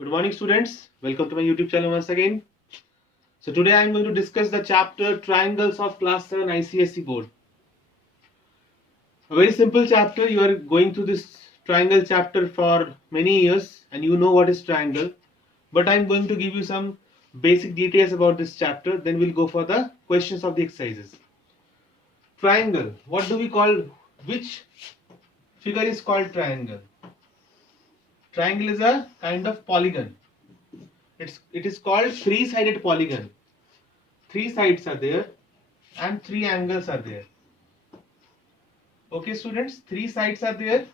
Good morning, students. Welcome to my YouTube channel once again. So today I am going to discuss the chapter Triangles of Class 7 ICSE Board. A very simple chapter. You are going through this triangle chapter for many years and you know what is triangle. But I am going to give you some basic details about this chapter. Then we'll go for the questions of the exercises. Triangle. What do we call? Which figure is called triangle? Triangle is a kind of polygon. It is called three-sided polygon. Three sides are there and three angles are there. Okay, students, three sides are there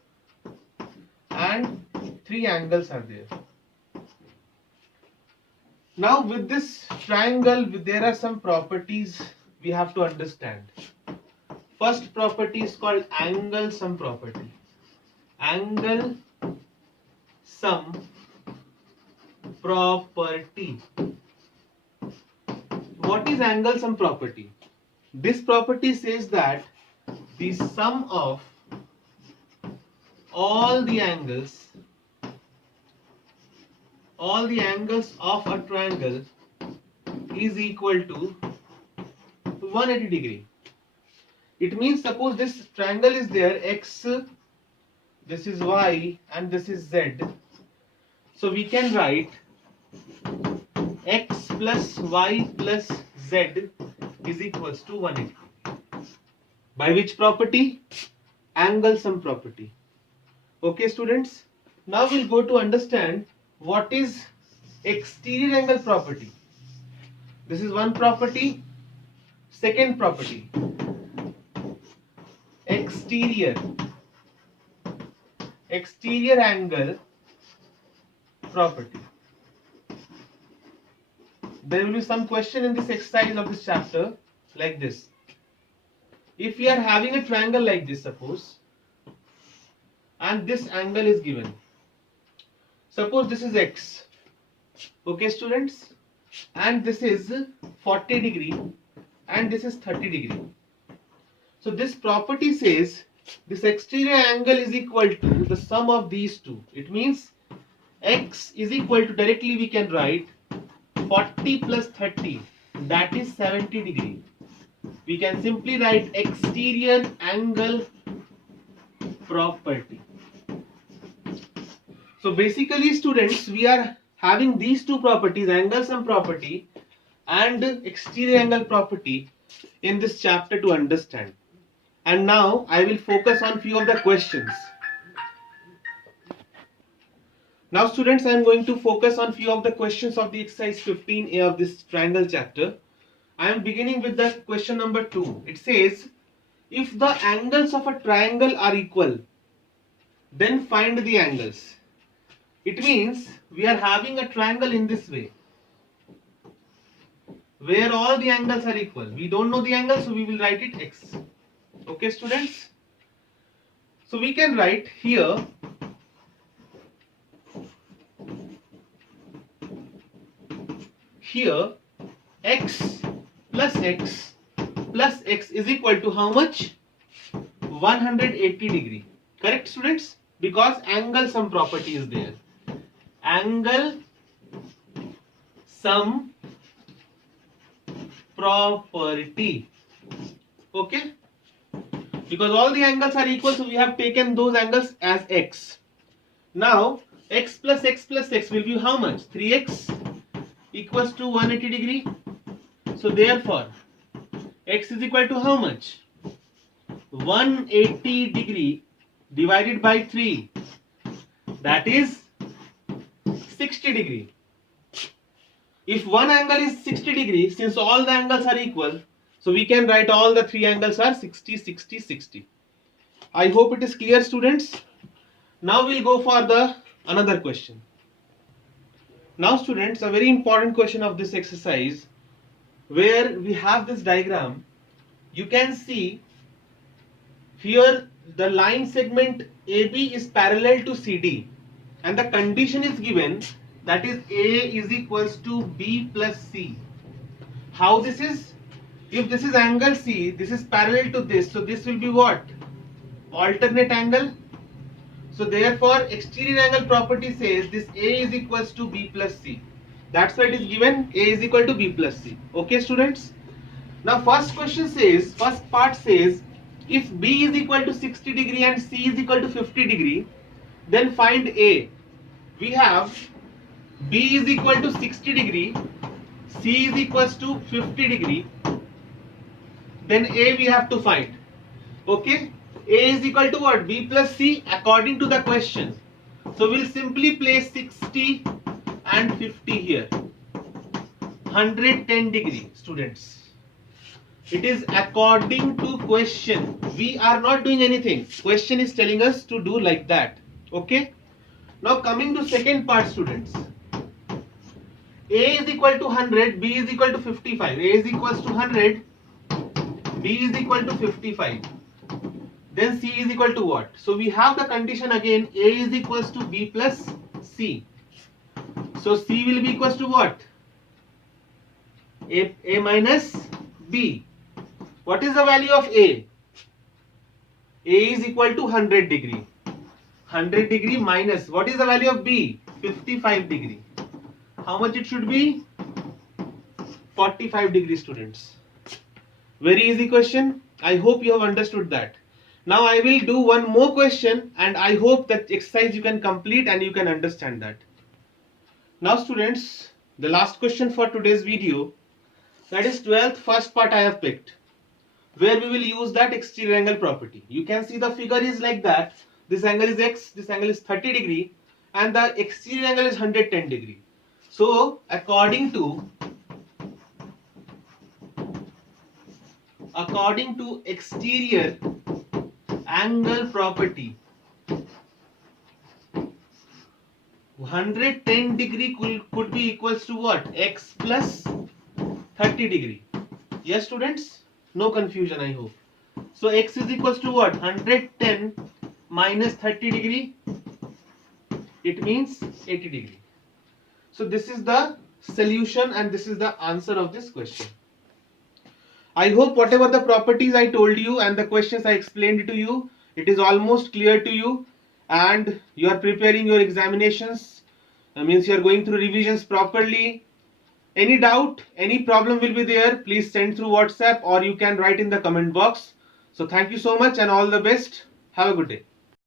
and three angles are there. Now with this triangle, there are some properties we have to understand. First property is called angle sum property. Angle sum property. What is angle sum property? This property says that the sum of all the angles of a triangle is equal to 180 degree. It means suppose this triangle is there, x, this is y and this is z. So we can write x plus y plus z is equals to 180. By which property? Angle sum property. Okay, students. Now we'll go to understand what is exterior angle property. This is one property. Second property, exterior angle property. There will be some question in this exercise of this chapter like this. If we are having a triangle like this, suppose, and this angle is given. Suppose this is x. Okay, students, and this is 40 degree and this is 30 degree. So this property says this exterior angle is equal to the sum of these two. It means x is equal to, directly we can write 40 plus 30, that is 70 degree. We can simply write exterior angle property. So basically, students, we are having these two properties, angle sum property and exterior angle property, in this chapter to understand. And now I will focus on few of the questions. Now students, I am going to focus on few of the questions of the exercise 15A of this triangle chapter. I am beginning with the question number 2. It says, if the angles of a triangle are equal, then find the angles. It means we are having a triangle in this way, where all the angles are equal. We don't know the angle, so we will write it x. Okay, students? So we can write here x plus x is equal to how much? 180 degree. Correct, students? Because angle sum property is there. Angle sum property. Okay? Because all the angles are equal, so we have taken those angles as x. Now x plus x will be how much? 3x equals to 180 degree. So therefore x is equal to how much? 180 degree divided by 3, that is 60 degree. If one angle is 60 degree, since all the angles are equal, so we can write all the three angles are 60, 60, 60. I hope it is clear, students. Now we'll go for the another question. Now students, a very important question of this exercise, where we have this diagram. You can see here the line segment AB is parallel to CD and the condition is given, that is A is equals to B plus C. How this is? If this is angle C, this is parallel to this, so this will be what? Alternate angle. So therefore exterior angle property says this A is equals to B plus C. That's why it is given A is equal to B plus C. Okay students. Now first part says if B is equal to 60 degree and C is equal to 50 degree, then find A. We have B is equal to 60 degree, C is equals to 50 degree, then A we have to find. Okay, A is equal to what? B plus C according to the question. So we'll simply place 60 and 50 here. 110 degree students. It is according to question. We are not doing anything. Question is telling us to do like that. Okay. Now coming to second part students. A is equal to 100, B is equal to 55. A is equals to 100, B is equal to 55. Then C is equal to what? So we have the condition again, A is equals to B plus C. So C will be equals to what? A minus B. What is the value of A? A is equal to 100 degree. 100 degree minus, what is the value of B? 55 degree. How much it should be? 45 degree students. Very easy question. I hope you have understood that. Now I will do one more question and I hope that exercise you can complete and you can understand that. Now students, the last question for today's video, that is 12th first part I have picked, where we will use that exterior angle property. You can see the figure is like that. This angle is X, this angle is 30 degree and the exterior angle is 110 degree. So according to exterior angle property, 110 degree could be equals to what? X plus 30 degree. Yes students? No confusion I hope. So X is equals to what? 110 minus 30 degree. It means 80 degree. So this is the solution and this is the answer of this question. I hope whatever the properties I told you and the questions I explained to you, it is almost clear to you and you are preparing your examinations. That means you are going through revisions properly. Any doubt, any problem will be there. Please send through WhatsApp or you can write in the comment box. So thank you so much and all the best. Have a good day.